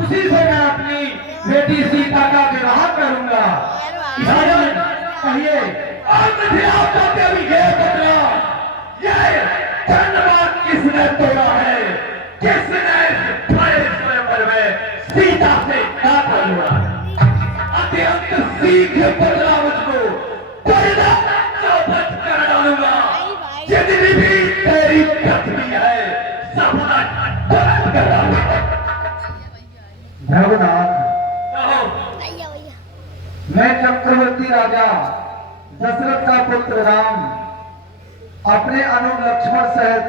उसी से मैं अपनी बेटी सीता का विवाह करूंगा। राजन कहिए और मुझे आप कहते अभी ये बतला, ये धन्यवाद किसने तोड़ा है, किसने बड़े स्वयंवर में सीता से नाता जोड़ा है। अत्यंत शीघ्र बदला मुझको, बदला चौपट कर डालूंगा। जितनी भी तेरी पत्नी है सब बुलंद कर डालूंगा। भगवान, मैं चक्रवर्ती राजा दशरथ का पुत्र राम अपने अनुज लक्ष्मण सहित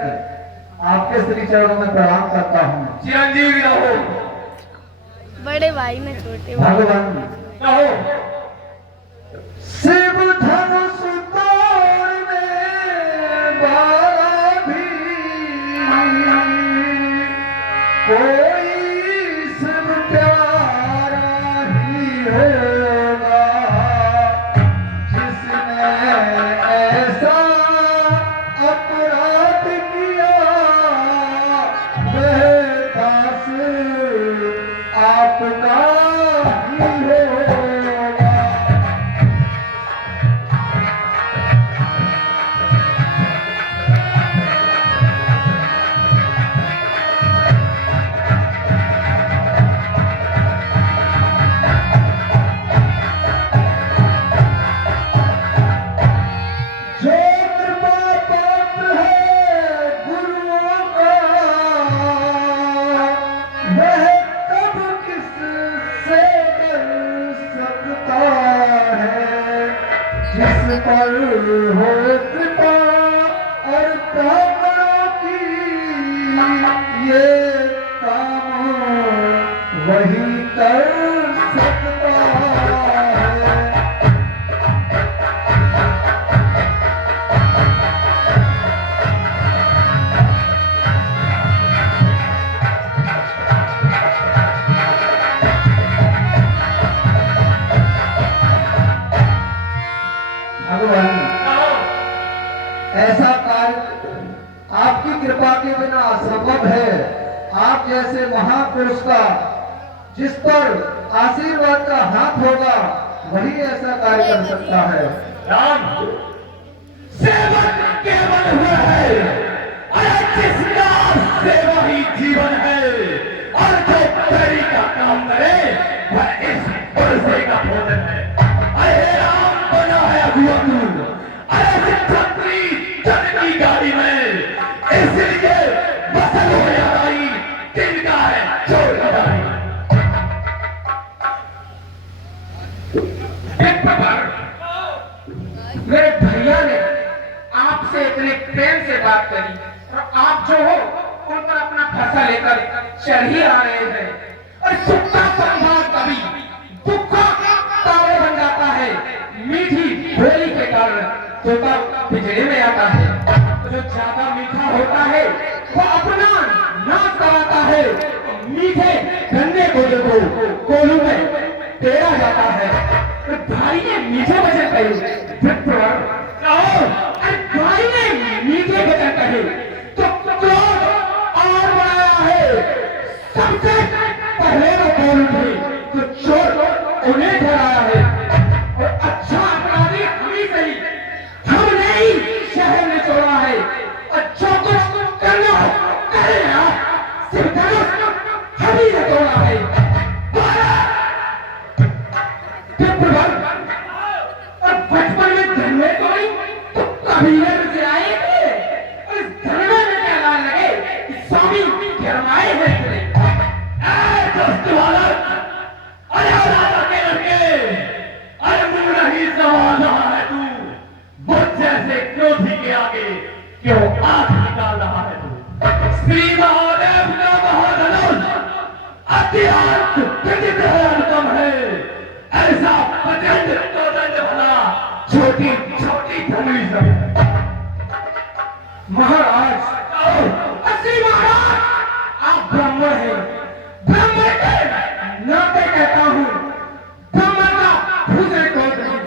आपके श्री चरणों में प्रणाम करता हूँ। चिरंजीवी रहो। बड़े भाई में छोटे भाई। भगवान, रहो। शिव धनुष तोड़ में बारा भी कोई शिव प्यारा ही होगा, जिसने ऐसा अपराध किया वह दास आपका ही होगा। जो कृपा पात्र है गुरुओं का, वह कब किससे डर सकता है। जिस पर हो कृपा और ब्राह्मणों की, ये काम वही कर सकता है। भगवान, ऐसा कार्य आपकी कृपा के बिना असंभव है। आप जैसे महापुरुष का जिस पर आशीर्वाद का हाथ होगा वही ऐसा कार्य कर सकता है। राम, सेवक केवल हुआ है, अरे जिसका सेवा ही जीवन है, और जो तेरी का काम करे वह इस पुरुषे का भोजन है। अरे राम बना है अगुआ तू, अरे छत्री जन की गाड़ी में, इसलिए बसल हो आई तिनका है चोर का गाड़ी। एक प्रकार मेरे भैया ने आपसे इतने प्रेम से बात करी और आप जो हो उन पर अपना फैसला लेकर चल ही आ रहे हैं, और सुख का संभाल कभी दुख का तारे बन जाता है। मीठी बोली के कारण तोता पिंजरे में आता है, तो जो ज्यादा मीठा होता है वो अपना नाश कराता है। मीठे गन्ने गोले को कोलू में पेड़ा जाता है। तो भाई ने मीठे वचन कहे, भाई ने मीठे वचन कहे तो क्रोध और बढ़ाया है। सबसे पहले वो बोल उठे तो चोर उन्हें ठहराया है, और अच्छा अपराधी हमी सही, हमने ही शहर में छोड़ा है। अच्छा कुछ करना करेगा, सिर्फ हमी ने तोड़ा है। और बचपन में जन्मे तो नहीं तो कभी से आए थे, और इस जन्मे में कहना लगे कि स्वामी गरमाए हैं। दोस्त वाला, अरे राजा के लड़के, अरे मुंह नहीं सवाल रहा है तू, मुझ जैसे क्रोधी के आगे क्यों आंख निकाल रहा है तू। श्री महादेव का महाधनुष अत्यंत विचित्र है, अनुपम है। ऐसा प्रचंड दंड भला छोटी छोटी धनुष है। महाराज, श्री महाराज, आप ब्राह्मण हैं, ब्राह्मण के नाते कहता हूँ, ब्राह्मण का भूषण कौन नहीं,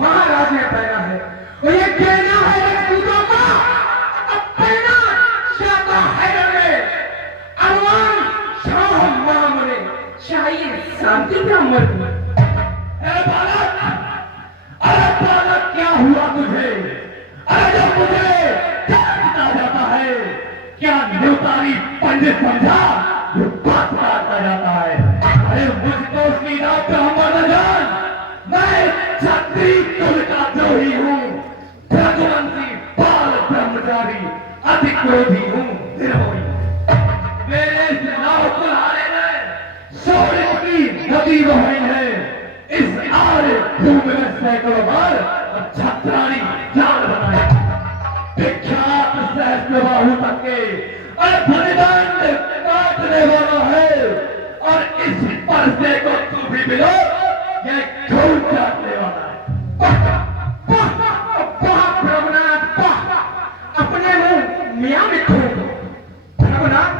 महाराज ने पहना है, और ये कहना है राजपूतों का। अब पहना शाका हैदर में अरवान शाह मामले चाहिए शांति का मूर्ति। अरे बालक, अरे बालक, क्या हुआ तुझे? अरे जब मुझे क्या कहा जाता है, क्या न्योतारी पंडित समझा, जो बात काटता जाता है। अरे मुझको उसकी रात ब्राह्मण न जान, मैं क्षत्रिय कुल का द्रोही हूँ, भगवंती बाल ब्रह्मचारी, अति क्रोधी हूँ, निर्मोही। मेरे इस नाव कुल्हाड़े में शौर्य की नदी बही है। इस आर्य भूमि में सैकड़ों बार छत्राणी जाल बनाए, विख्यात सहस्त्रबाहु तक के और बलिदान काटने वाला है। और इस परसे को तू भी मिलो, यह खून काटने वाला है। वाह प्रभुनाथ वाह, अपने मुंह मियां में खो दो। प्रभुनाथ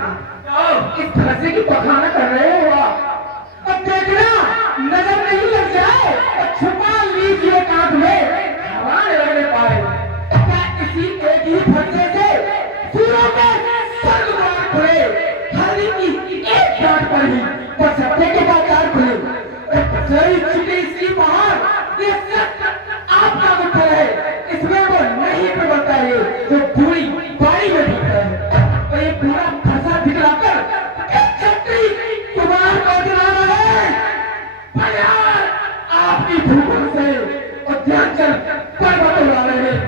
इस फरसे की बखाना कर रहे हो आप। अब देखना नजर नहीं लग जाए और छुपा लीजिए कांध में, हवा न लगने पाए। क्या इसी एक ही फरसे से सूरों के स्वर्ग द्वार खुले, हरि की एक डांट पर ही वो सत्य के बाजार खुले। जरी चुकी इसकी बहार, ये सत्य आपका मित्र है, इसमें वो नहीं पिघलता है जो पूरी बाड़ी में ढुकता है। और ये पूरा फंसा दिखलाकर एक छत्री कुमार को दिला रहा है। प्यार आपकी भूखों से और ध्यानचल पर्वत उड़ा रहे हैं।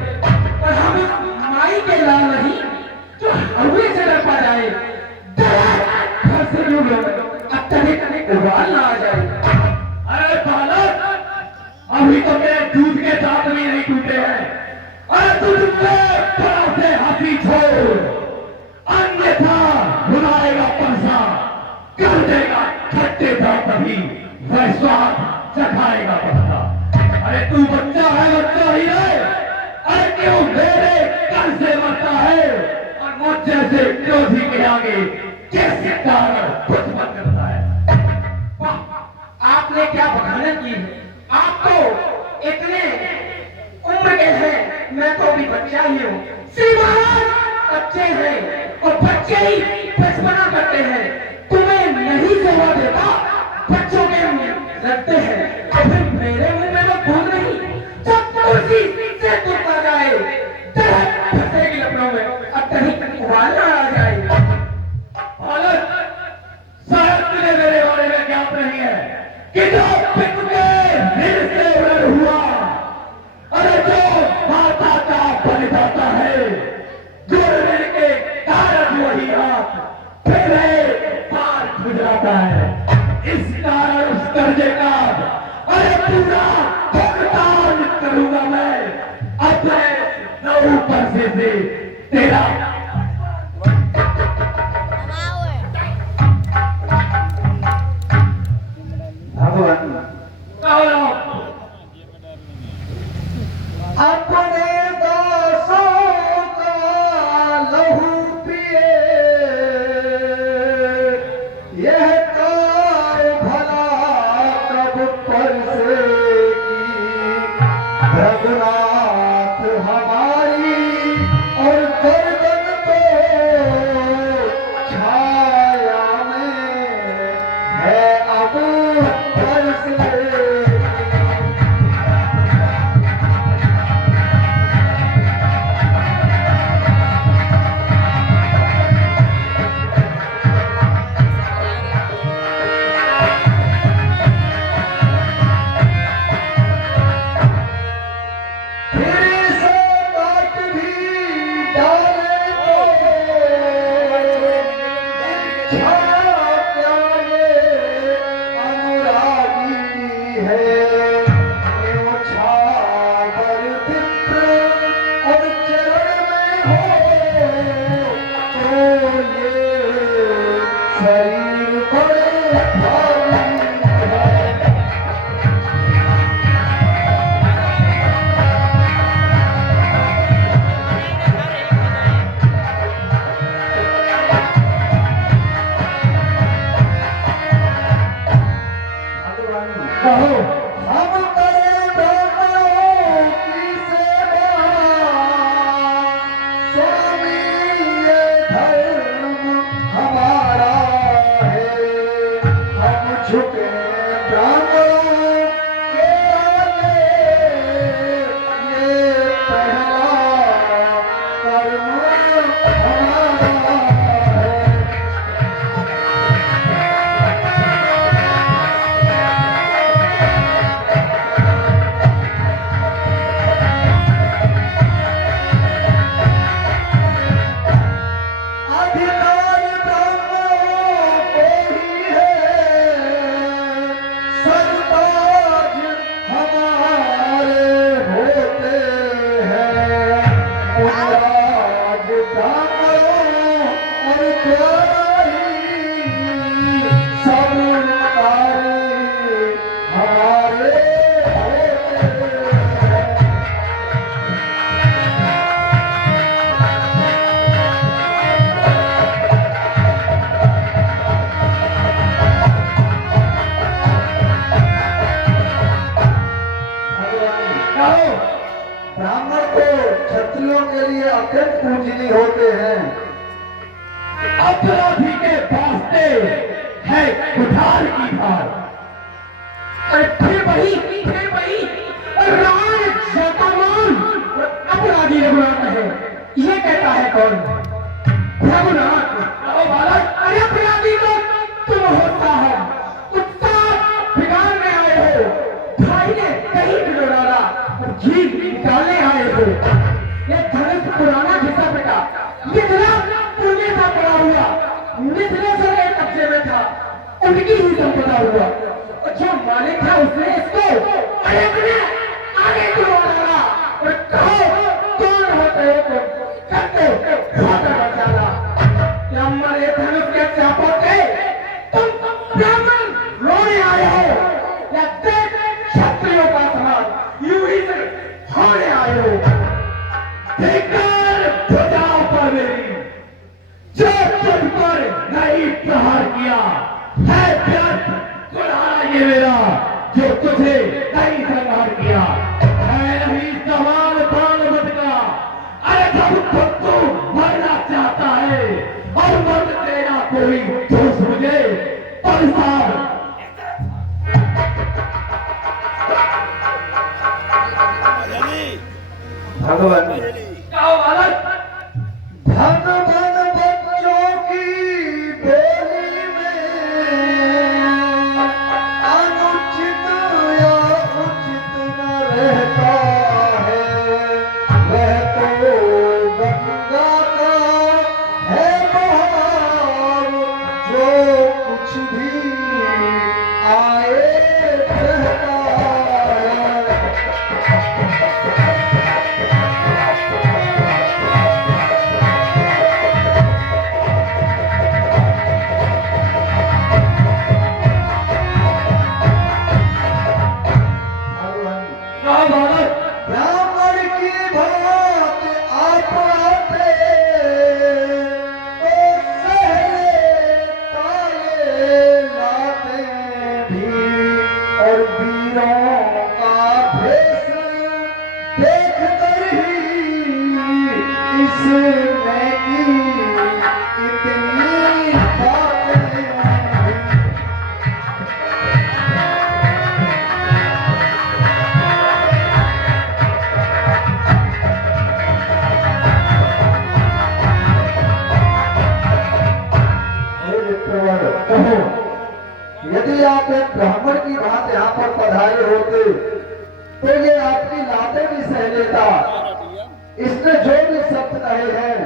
और हम इस माई के लाल नहीं जो हवे से न पा जाए, घर से यूं लो अत्यधिक उबाल ना आ जाए। अरे बालक, अभी तो मेरे दूध के दांत भी नहीं टूटे हैं। अरे तुझसे बड़ा से हंसी छोड़, अन्यथा बुलाएगा परसा, कर देगा खट्टे दांत भी, वह स्वाद चखाएगा पत्ता। अरे तू बच्चा है, बच्चा ही है। अरे क्यों मेरे कर से मरता है, और मुझ जैसे क्रोधी के आगे कैसे कारण कुछ मत करता है। आपने क्या बखाना की है? आप तो इतने उम्र के हैं, मैं तो अभी बच्चा ही हूँ। श्री महाराज बच्चे हैं और बच्चे ही बचपना करते हैं। तुम्हें नहीं सेवा देता, बच्चों के मुंह लगते हैं। और फिर मेरे मुंह में वो भूल नहीं, जब कुर्सी से टूटता जाए, दरहत फंसेगी लपड़ों में, अत्यधिक उबालना आ जाए। बालक, शायद तुझे मेरे बारे में ज्ञात नहीं है कि जो पितृ के ऋण से उड़न हुआ, अरे जो माता का बन जाता है, जो ऋण के कारण वही हाथ फिर पार गुजराता है। इस कारण उस कर्जे का अरे पूरा भुगतान करूंगा मैं अपने नौ परसे से तेरा। भगवान कहो अपने दासों का लहू पिए, यह काय भला कब परसेगी। रघुनाथ हमारी और गर्दन पे छाया में है अब परसेगी। तेरे से काट भी डाले तो इच्छा क्या ये अनुरागी है। यो छावर विप्र और चरण में हो, तो ये शरीर बड़े भारी है। कहो हम करें बेटों की सेवा, स्वामी ये धर्म हमारा है। हम झुके ब्राह्मणों के आगे, ये पहला कर्म हमारा है। अधिकार ब्राह्मणों को ही है, सरताज हमारे होते हैं। राज ब्राह्मणों और द्वारी, सब कार्य हमारे होते हैं। कहो ब्राह्मण को क्षत्रियों के लिए अत्यंत पूजनीय होते हैं। अपराधी के वास्ते है कुठार की धार। फिर वही राज शतमान अपराधी रघुनाथ है, ये कहता है कौन? रघुनाथ। कहो बालक, अरे अपराधी लोग तुम होता है, उत्साह बिगाड़ने आए हो, भाई ने कहीं भी डाला और घी निकालने आए हो। ये धनुष पुराना घिसा बेटा, मिथिला पुणे का पड़ा हुआ, मिथिलेश्वर के कब्जे में था, उनकी ही संपदा हुआ। और जो मालिक था उसने इसको अरे अपने आगे क्यों डाला? और कहो कौन होते हो तुम? करते होकर बचाला या मरे धनुष के चापों के तुम ब्राह्मण रोने आए हो या देख क्षत्रियों का समाज यूं ही से होने आए हो? देखकर भुजाओं पर मेरी, जो तुझ पर नहीं प्रहार किया है व्यर्थ कुल्हाड़ा ये मेरा, जो तुझे नहीं संहार किया। मैं नहीं सवाल भागवत का, अरे जब तू मरना चाहता है और मर तेरा कोई दोष मुझे परेशान। भगवान कहो बालक, धन बन बच्चों की बोली में अनुचित या उचित न रहता है। वह तो गंगा का है बहाव, जो कुछ भी आए रहता है। कहो बालक, ब्राह्मण की बात आप आते तो सहले ताले लाते भी, और वीरों का भेष देख कर ही इसमें की इतनी बातें भी। हे मित्रवर, कहो यदि आप एक ब्राह्मण की बात यहाँ पर पधारे होते तो ये आपकी लाते भी सह लेता। इसने जो भी शब्द कहे हैं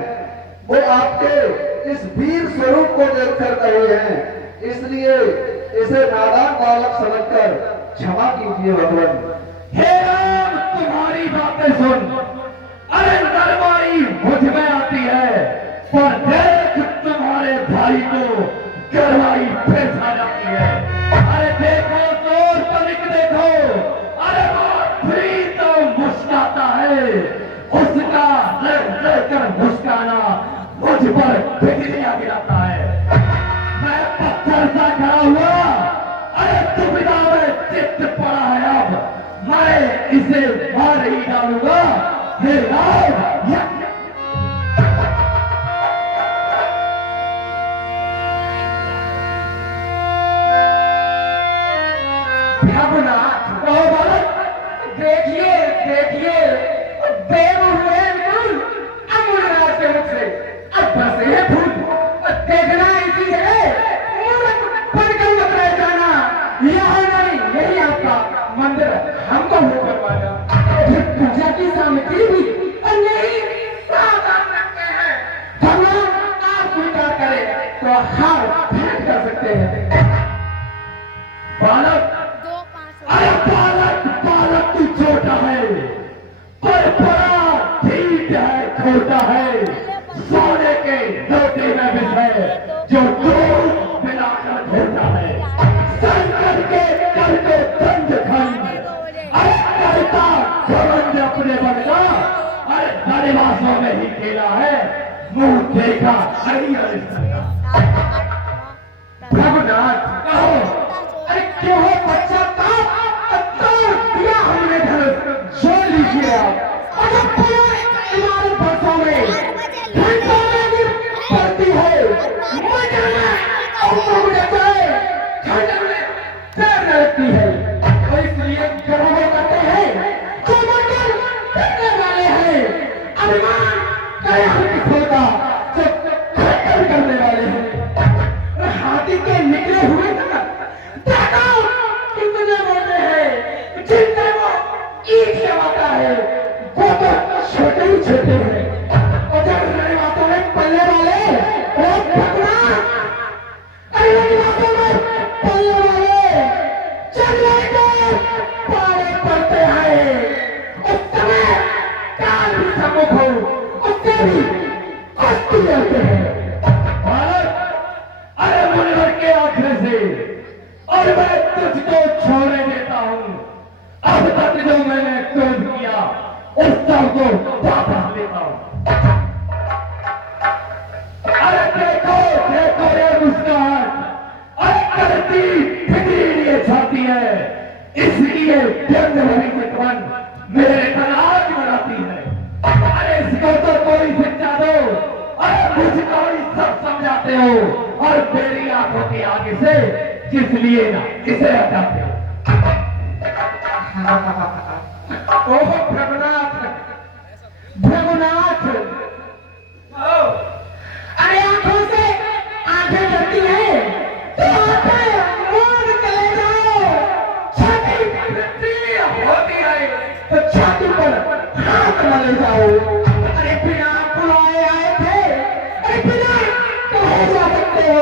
वो आपके इस वीर स्वरूप को देखकर कहे हैं, इसलिए इसे नादान बालक समझकर क्षमा कीजिए भगवान। हे राम, तुम्हारी बातें सुन, अरे नरमाई मुझ में आती है, पर देख तुम्हारे भाई को गरमाई फिर आ जाती है। अरे देखो चोर तनिक देखो, अरे वो भी तो मुस्कुराता है, उसका लेकर मुस्काना मुझ पर बिजलियां गिराता है। मैं पत्थर सा खड़ा हुआ, अरे दुविधा में चित्त पड़ा है, अब मैं इसे मार ही डालूंगा। हे राम, बालक, 2 5 अरे बालक बालक तू छोटा है पर बड़ा ठीक है, छोटा है, सोने के लोटे में विष है जो दूध मिलाकर धोता है। संकट के कर को खंड खंड, अरे करता घमंड अपने बनना, अरे धनवासों में ही खेला है, मुंह देखा नहीं है। रघुनाथ कहो, अरे क्यों हो बच्चा दिया हमने धनुष, छोड़ लीजिए आप। अरे पूरा इमारत बरसों में घंटों में भी पड़ती है, मजा में और मुझे जाए खंडर में तैरने लगती है, और इसलिए गर्व करते हैं जो मंदिर करने वाले हैं, अभिमान करे हम किसों का जो खंडर करने वाले हैं। हाथी के निकले हुए देखो कितने मोटे हैं, जिनसे वो ईट जमाता है वो तो छोटे ही छोटे हैं, और जब मेरी बातों में पलने वाले वो भगवान, अरे बातों में पलने वाले चलने के पारे पड़ते हैं, उस समय काल भी सम्मुख हो उससे भी कुश्ती लड़ते हैं। बालक, अरे मुनिवर के आंखें से और मैं तुझको छोड़ने देता हूं। अब तक जो मैंने क्रोध किया उस सब को वापस लेता हूं। अरे देखो देखो ये मुस्कान, अरे करती फिक्री ये छाती है, इसलिए व्यंग भरी चितवन मेरे तलाश बनाती है। अरे इसको तो कोई शिक्षा दो, अरे मुझको ही सब समझाते हो, और मेरी आंखों के आगे से किस लिए ना इसे हटाते हो। ओह भगनाथ, भगनाथ, अरे आंखों से आंखें डरती है तो आंखें मूंद चले जाओ, छाती पृथ्वी होती है तो छाती पर हाथ मले जाओ। अरे बिना बुलाए आए थे, अरे बिना कहे जा सकते हो,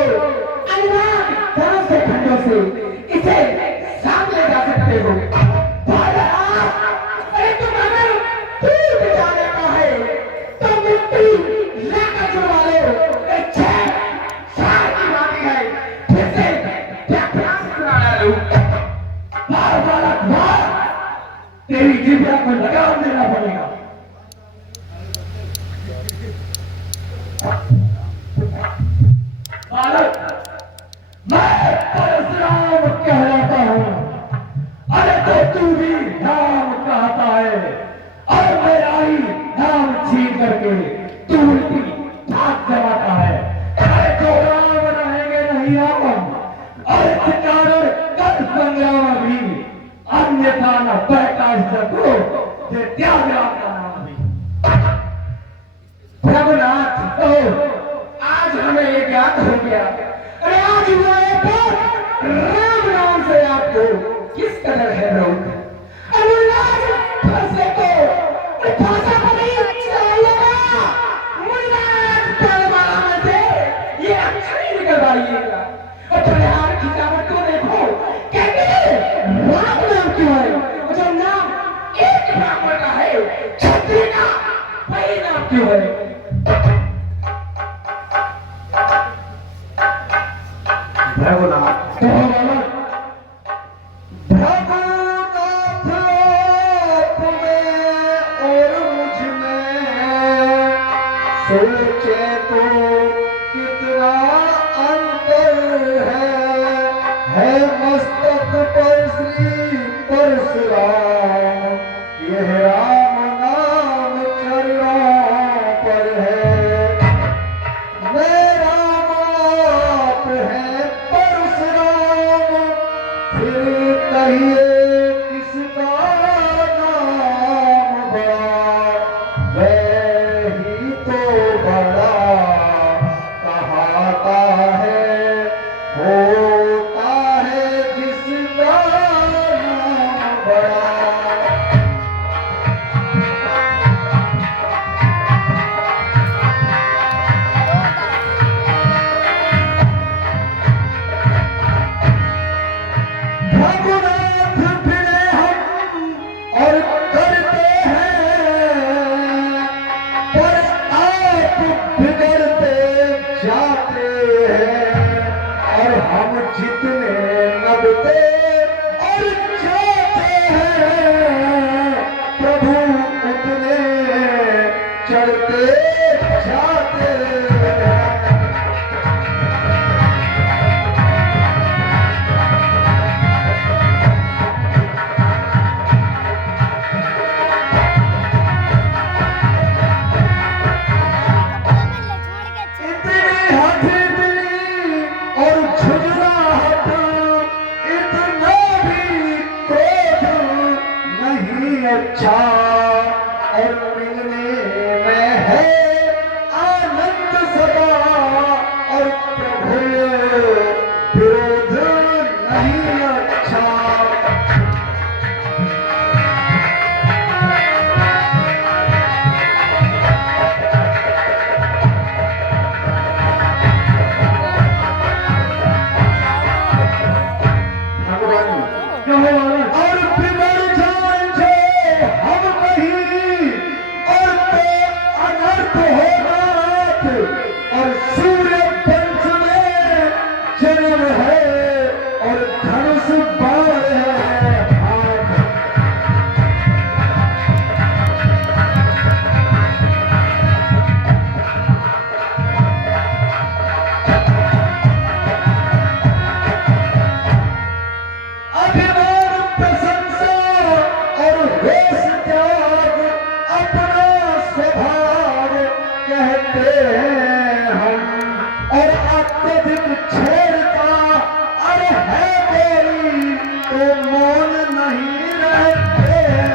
अनुराग धर्म से खंडों से इसे साथ ले जा सकते हो। अरे तुम अगर टूट जाने का है तो मिट्टी लाकर जुड़वा लो, छह साल की बात है, फिर से व्याख्यान सुना लो। बार बालक बार, तेरी जिभ्या को लगाम देना पड़ेगा। बालक, मैं परशुराम कहलाता हूं, अरे तो तू भी नाम कहता है, और मेरा ही नाम छीन करके तू उल्टी भाग जमाता है। अरे जो राम रहेंगे नहीं रावण, और इस कारण कर संग्राम भी अन्यथा न बैठा सको, ये त्याग राम का नाम भी। रघुनाथ तो आज हमें ये ज्ञात हो गया, अरे आज हुआ है तो राम नाम से आपको किस कदर है रोक। अनुराग फंसे को फांसा को नहीं चाहिएगा, मुन्नाथ परवाला में से ये अक्षरी निकलवाइएगा, और परिहार की खिलाफत को देखो कहते राम नाम क्यों है, और जो नाम एक ब्राह्मण का है क्षत्रिय का वही नाम क्यों है। रघुनाथ रघुनाथ आप में और मुझ में सोचे तो कितना अंतर है मस्तक पर श्री परशुराम, यह राम नाम चरणों पर है। मेरा बाप है परशुराम, फिर कहिए किसका नाम बड़ा, वह ही तो बड़ा कहाता है, होता है जिसका नाम बड़ा। भगुनाथ बिने हम और करते हैं, पर आप बिगड़ते जाते हैं, और हम जितने नबते और जाते हैं, प्रभु उतने चढ़ते जाते हैं। इतनी हठीली और झुंझलाहट, इतना भी क्रोध नहीं अच्छा, और मिलने में है आनंद सदा, और प्रभु विरोध नहीं अच्छा। और बिगड़ जाए जो हम कहीं, और तो अनर्थ होगा, और सूर्य वंश में जन्म है, और धनुष बाण है हाथ। अभिमान प्रशंसा और रोष त्याग अपना स्वभाव कहते हैं हम, और अत्यधिक छेड़ता अरे है कोई तो मौन नहीं रहते हैं।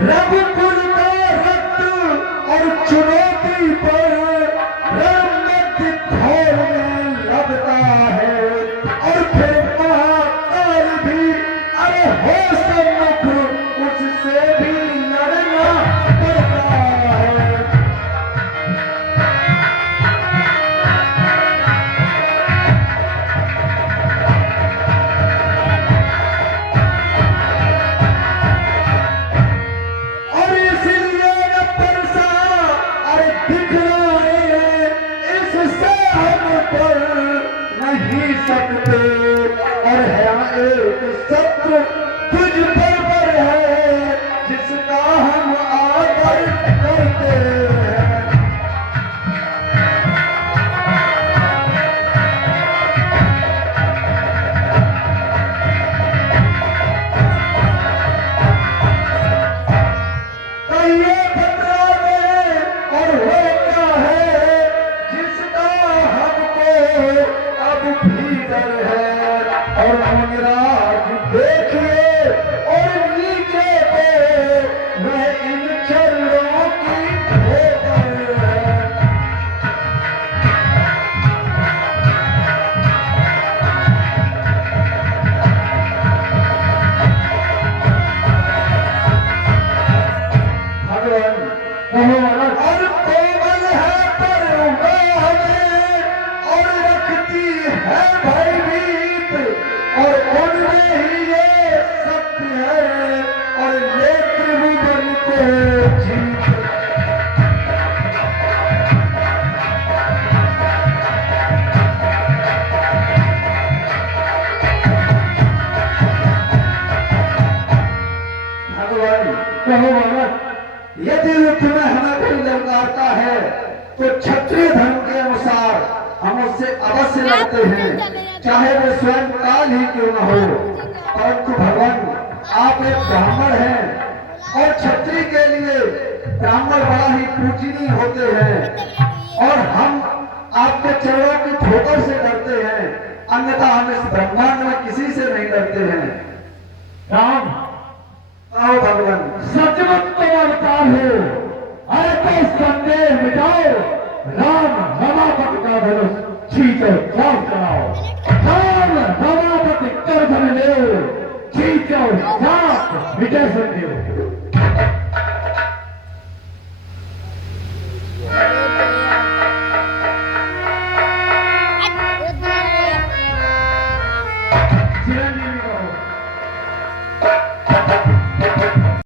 रघुकुल का रक्त और चुनौती पर रणमध्य घोर में लगता है, और फिर महाकाल भी अरे हो सम्मुख, उससे भी लड़ना पड़ता है। और इसलिए न परसा अरे दिखलाए, इससे हम पर नहीं सकते, और है एक शत्रु तुझ पर है, जिसका हम आदर करते हैं। कहिए बता दे और वो क्या है, जिसका हमको अब भी डर है, और मुनिराज देखिए और नीचे को वह इन चरणों की ठोकर है। भगवान और कोमल है पर हमें, और रखती है भयभीत, और उनमें ही ये सत्य है, और ले त्रिभुवन को जीत। भगवान यदि युद्ध में हमें कोई ललकारता है, तो क्षत्रिय धर्म के अनुसार हम उससे अवश्य लड़ते हैं, चाहे वो स्वयं काल ही क्यों न हो। परंतु भगवान आप एक ब्राह्मण हैं, और क्षत्रिय के लिए ब्राह्मण बड़ा ही पूजनीय होते हैं, और हम आपके चरणों की ठोकर से डरते हैं, अन्यथा हम इस ब्रह्मांड में किसी से नहीं डरते हैं। राम आओ भगवान, सचमुच तुम अवतार हो, अरे तो संदेह मिटाओ, राम रमापति का धनुष खींचो, जाओ चलाओ, राम रमापति कर धन ले, खींचो जाओ जाओ विजय सुनते हो चिरंजीवी